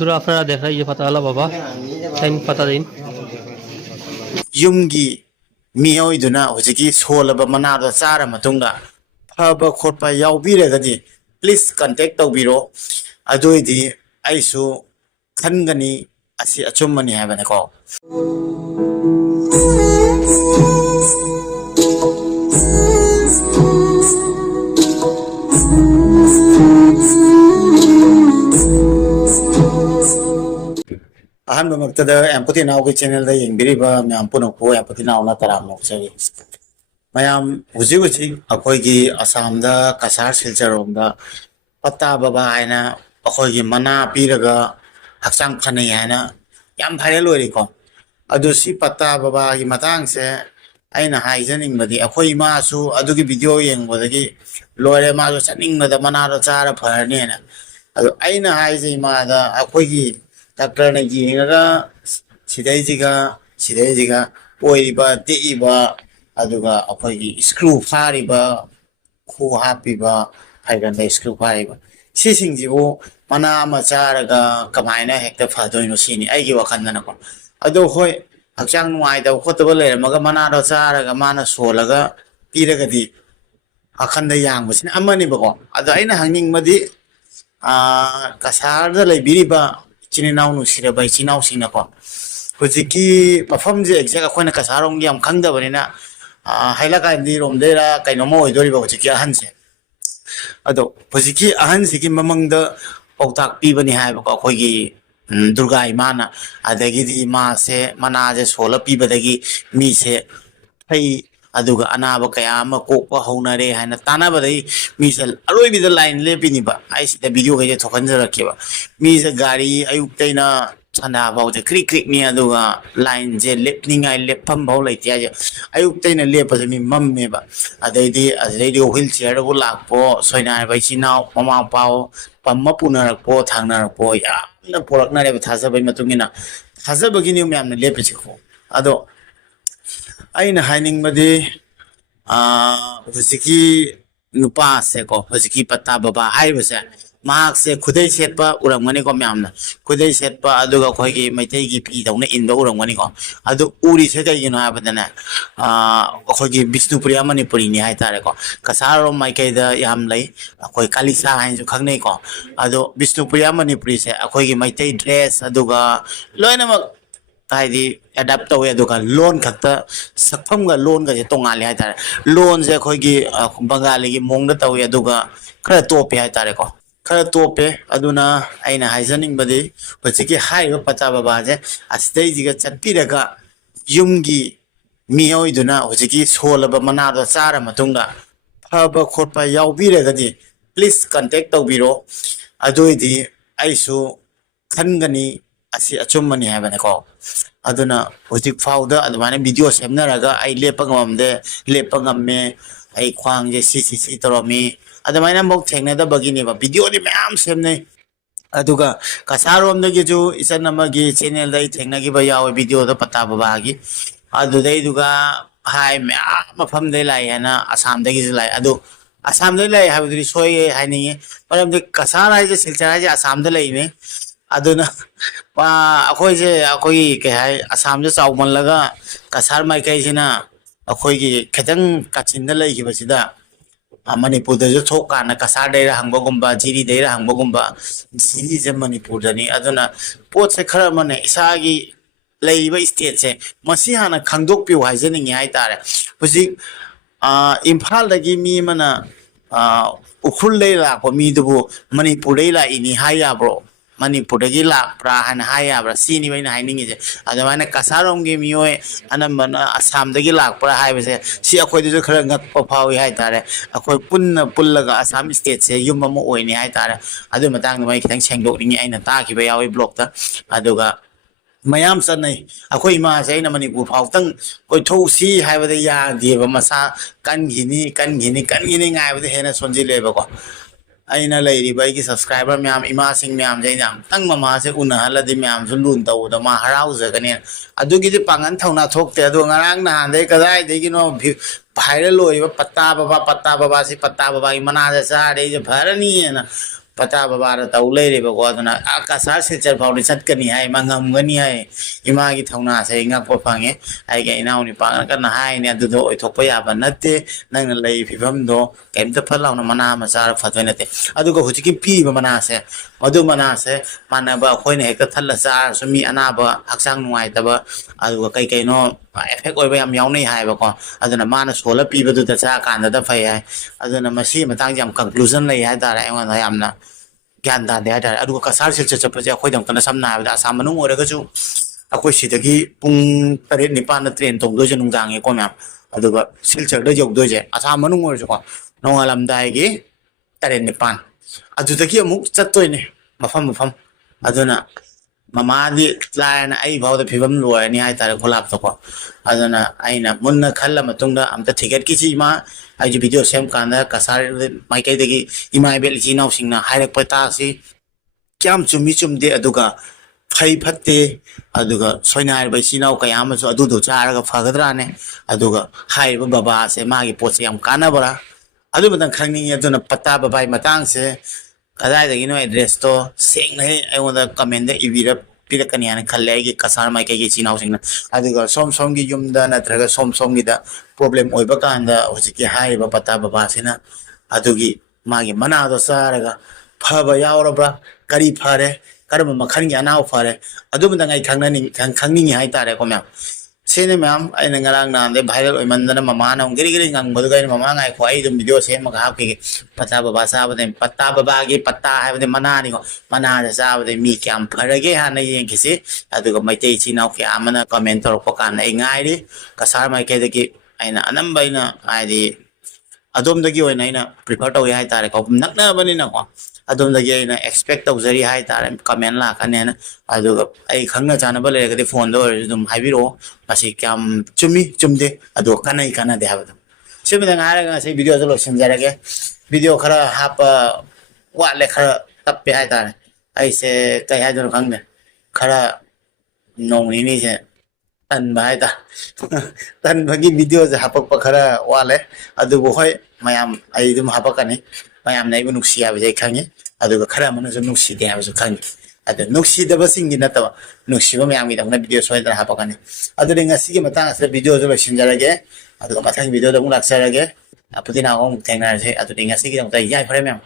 बंधुरा आपरा देख रहा है ये पता वाला बाबा टाइम पता दिन ꯌꯨꯝꯒꯤ ꯃꯤꯑꯣꯏꯗꯨꯅ ꯍꯧꯖꯤꯛꯀꯤ ꯁꯣꯜꯂꯕ ꯃꯅꯥꯗꯣ ꯆꯥꯔ ꯃꯇꯨꯡꯗ ꯐꯕ ꯈꯣꯠꯄ ꯌꯥꯎꯕꯤꯔꯒꯗꯤ ꯄ꯭ꯂꯤꯖ ꯀꯟꯇꯦꯛ ꯇꯧꯕꯤꯔꯣ ꯑꯗꯨꯏꯗꯤ ꯑꯩꯁꯨ ꯈꯟꯒꯅꯤ ꯑꯁꯤ ꯑꯆꯨꯝꯕꯅꯤ ꯍꯥꯏꯕꯅꯦꯀꯣ अहम एम्पति नाव चैनल मैम पुनः एम्पति नाव तराम नौचरी मैम हुजी हुजी अखोगी असम कसार सिलचरोम पत्ता बाबा है अखोगी मना पीरग हक्चांग फने है याम भाइरल होरीको अदुसी पत्ता बाबा की मतंग से अना हाइजनिंगबदी अखोई मासु अदुगी वीडियो येंगबदगी लोरे मासु चनिंगबद मनादो चारा फरनेना अदु अना हाइजे मादा अखोगी डॉक्टर ने येंगगा सिदैजिगा ओइबा तेइबा अदुगा अखोगी स्क्रू फारिबा खो हापिबा फाइगन स्क्रू फारिबा सिसिंगजिबो मना मचारगा कमाइना हेक्ता फदोइनो सिनी आइगी वखनदनको अदो होय हक्चांग नुआइदा खोतबा लेरमगा मनादो चारगा माना सोलगा पीरगदी अखंदा यांगबसिन अमनिबको अदो अइना हंगिंगमदी कसारदा लेबिरिबा चिनिनाउ नुसिरबा चिनाउ सिंगको हुजिकी मफमजे एक्जेक्ट अखोइना कसारोंगी याम खंगदबनिना हाइलाकाइंदी रोमदेरा काइनोमो ओइदोरिबा हुजिकी अहनसे अदो हुजिकी अहनसिकी ममंगद पौताक पीबनी हाइबको अखोइगी दुर्गा इमाना अदगिदी मासे मनाजे सोला पीबदगी मीसे फै अदुगा अनाब कया अमा कोकपा हौनरे हाइना तानाबदई मीसे अरोइबिद लाइन लेपिनिबा आइसिदा वीडियो गजे थोखनजरकेबा मीसे गाड़ी अयुक्तैना छना बाउजे क्रिक क्रिक नि अदुगा लाइन जे लेपनिंगाइ लेपफम बाउ लैते आजे अयुक्तैना लेपजे मी मम्मेबा अदैदी व्हील चेयर दगु लाकपो सोइनाय बाइसिनाव ममा पाओ पम्मा पुनरकपो थांगनरकपो यामना पोरकनारे थाजबै मतुंगिना थाजबगी नि म्यामना लेपचिखो अदो अइना हाइनिंगबदि हुजिकी नुपा से को हुजिकी पत्ता बाबा हाइबसे माक से खुदै सेटपा उरमगनी को म्यामना खुदै सेटपा अदुगा खोइगी मैतैगी पी दौना इनबा उरमगनी को अदु उरी से कइगिनो हाबदना खोइगी विष्णुपुरी मणिपुरी नि हाइतारे को कसारो माइकैदा याम लै खोइ कालिसा हाइजु खंगनै को अदु विष्णुपुरी मणिपुरी से खोइगी मैतै ड्रेस अदुगा लोइनमक ताइदी एडाप्ट तवे अदुगा लोन खक्ता सकफमगा लोन गजे तोंगाले हाइतारे लोन से खोइगी बंगाली की मोंगदा तवे अदुगा खरा तोपे हाइतारे को खरा तोपे अदुना अइना हाइजनिंगबदि हुजिकी हाइबा पत्ता बाबाजे अस्दैजिगा चटपिरगा युमगी मियोइदुना हुजिकी सोलबा मनादो चारा मतुंगा फबा खोटपा याउबिरगदि प्लीज कांटेक्ट तौबिरो अदुइदि आइसु खनगनी असी अचुम्मनी हाइबनेको अदुना हुजिक फाउदा अदुमाने वीडियो सेमनरगा आई लेपगमदे लेपगममे आई ख्वांगजे सी तरोमी अदुमाने मौक थेंगनदबगिनीबा वीडियो दि मैम सेमनै अदुगा कसारोमदगिजु इसनमगी चैनल दai थेंगनगिबा यावे वीडियो द पत्ता बाबागी अदुदैदुगा हाय मैम मफम दे लाई हैना असम दगिजु लाई अदु असम दे लाई हाबदि सोय हाइनिंगे परमदि कसार हाइजे सिलचर हाइजे असम दे लाइने अदुना अखोइजे अखोइ के हाय असम जे चाउमनलगा कसार माइकैसिना अखोइगी खतंग काचिनदा लैगिबसिदा मणिपुर दजु थोकाना कसार दैरा हंगबगुंबा जिरी दैरा हंगबगुंबा जिरी जे मणिपुर दनी अदुना पोट से खरा मने इसागी लैबा स्टेट से मसी हाना खंगदोकपिउ हाइजनिंगे हाइतारे हुजि इम्फाल दगी मी मना उखुल दै लाको मीदुबु मणिपुर दै लाइनी हायाब्रो मणिपुर दगी लाप्रा हाना हायाब्रा सिनी बैना हाइनिंगे अदमाना कसारोंगे मियोय अनंबना असम दगी लाप्रा हाइबसे सि अखोइदु खरा ngakpa फावी हाइतारे अखोइ पुन्ना पुल्लगा असम स्टेट से युम अमा ओइनी हाइतारे अदु मतंग मै खितंग सेंगदोकनिंगे आइना ताखिबा यावे ब्लॉग ता अदुगा मयाम सनै अखोइ मा से आइना मणिपुर फाउतंग कोइ थौसी हाइबदा यादेबा मसा कनगिनी गाइबदा हेना सोनजिलेबको अइना लैरिबा की सब्सक्राइबर म्याम इमा सिंह म्याम जैना तंग ममा से उनहलदि म्याम सु लुन तौदा मा हराउजगने अदुगिदि पांगन थौना थोकते अदु ngarang nahan dei kadai degino viral loiba पत्ता बाबा से पत्ता बाबा की मना जा रे जे भरनी है ना Patta baba tau lay riba ko na akasar silchar fauni sat kani hai mangam gani hai ima gi thauna se ngak po phange ai ga inau ni pang kan hai ne adu do thokpa ya ba natte nang lay phibam do kaimta phalau na mana ma sar phatwe nate adu ko huchi ki pi ba mana se adu mana se mana ba khoi ne hekta thalla sar sumi ana ba haksang nuai ta ba adu kai kai no effect oi ba yam yaw nei hai ba ko adu na mana sola pi ba du ta cha kan da phai hai adu na masi matang jam conclusion lay hai ta ra ai wa yam na gyan da de da adu ka sar sil cha pa ja khoi dam kana sam na da sam manu ore ga chu akoi si dagi pung tare ni pa na train tong do je nung jang e ko ma adu ga sil cha da jog do je asa manu ore chu ko no alam dai gi tare ni pan adu dagi amuk chat toi ne mafam adu na mama di la na ai baw da phibam lo ni ai ta ko lap to ko adu na ai na mun na khalla ma tung da am ta ticket ki chi ma ai ju video sem kan da ka sar mai kai dagi imai bel chi nau sing na hai rak pa ta si kyam chumi chum de adu ga phai phatte adu ga soinai ba chi nau ka yam so adu do cha ra ga phagadra ne adu ga hai ba baba se ma gi pot se yam kana bara adu matang khangning adu na patta babai matang se kadai da gino address to seng nahi ai wanda comment da ibira pirakani ana khalle gi kasar mai kai gi chinau sing na aduga som gi yum da na traga som gi da problem oi ba kan da hoji ki hai ba patta baba sina adugi magi mana do saraga phaba yaura bra kari phare karma makhan gi anau phare adu banda ngai khangni hai tare ko ma'am sene ma'am ai na ngarang na de viral oi man da mama na giri ngang bodu gai mama ngai ko ai dum video se ma ha ki patta baba sa ba de patta baba gi patta hai ba de mana ni ko mana da sa ba de mi kyam pharage ha na yen ki se adu ko mai tei chi nau ki amana comment tor ko kan ai ngai ri kasar mai ke de ki ai na anam bai na ai di adom da gi oi na ina prefer to hai tare ko nak na bani na ko adom da gi na expect to zari hai tare comment la kan ne na adu ai khangna chana ba le ga de phone do dum hai bi ro asi kyam chumde adu kanai kana de ha ba se me nga ra ga se video zo lo sin ja ra ge video khara hap wa le khara tap pe hai tare ai se kai ha jo khang ne khara nong ni se tan bai ta tan bagi video je hapak pa khara wa le adu bo hoi mayam ai dum hapak ani mayam nai bu nuksi ya ba je khangi adu khara man zo nuksi de ba zo khangi adu nuksi da ba singi na ta nuksi ba mayam gi da na video soi da hapak ani adu ringa si gi matang se video zo lo sin ja ra ge adu ka matang video da mu lak sa ra ge apudi na ong theng na se adu ringa si gi da ta yai phare mem